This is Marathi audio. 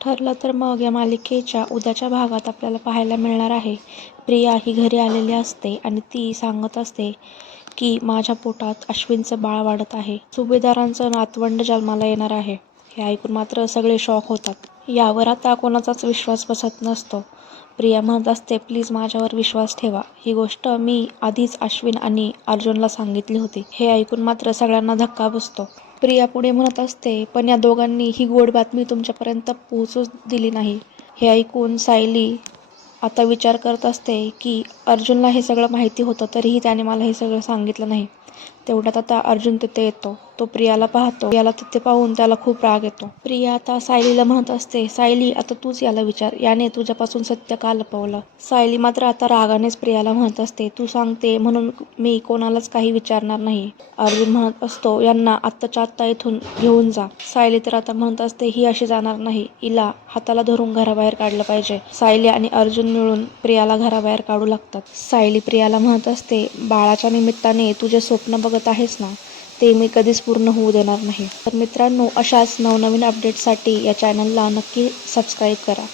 ठरलं तर मग या मालिकेच्या उद्याच्या भागात आपल्याला पाहायला मिळणार आहे, प्रिया ही घरी आलेली असते आणि ती सांगत असते की माझ्या पोटात अश्विनचं बाळ वाढत आहे. सुभेदारांचं नातवंड जन्माला येणार आहे. हे ऐकून मात्र सगळे शॉक होतात. यावर आता कोणाचाच विश्वास बसत नसतो. प्रिया म्हणत असते, प्लीज माझ्यावर विश्वास ठेवा. ही गोष्ट मी आधीच अश्विन आणि अर्जुनला सांगितली होती. हे ऐकून मात्र सगळ्यांना धक्का बसतो. प्रिया पुढे म्हणत असते, पण या दोघांनी ही गोड बातमी तुमच्यापर्यंत पोहोचूच दिली नाही. हे ऐकून सायली आता विचार करत असते की अर्जुनला हे सगळं माहिती होतं तरीही त्याने मला हे सगळं सांगितलं नाही. तेवढ्यात आता अर्जुन तिथे येतो. तो प्रियाला पाहतो. याला तिथे पाहून त्याला खूप राग येतो. प्रिया आता सायलीला म्हणत असते, सायली आता तूच याला विचार, याने तुझ्यापासून सत्य का लपवलं. सायली मात्र आता रागानेच प्रियाला म्हणत असते, तू सांगते म्हणून मी कोणालाच काही विचारणार नाही. अर्जुन म्हणत असतो, यांना आत्ताच्या आत्ता इथून घेऊन जा. सायली तर आता म्हणत असते, ही अशी जाणार नाही, हिला हाताला धरून घराबाहेर काढलं पाहिजे. सायली आणि अर्जुन मिळून प्रियाला घराबाहेर काढू लागतात. सायली प्रियाला म्हणत असते, बाळाच्या निमित्ताने तुझे स्वप्न बघत आहेस ना, ते मी कधीच पूर्ण होऊ देणार नाही. तर मित्रांनो, अशाच नवनवीन अपडेट्ससाठी या चॅनलला नक्की सबस्क्राईब करा.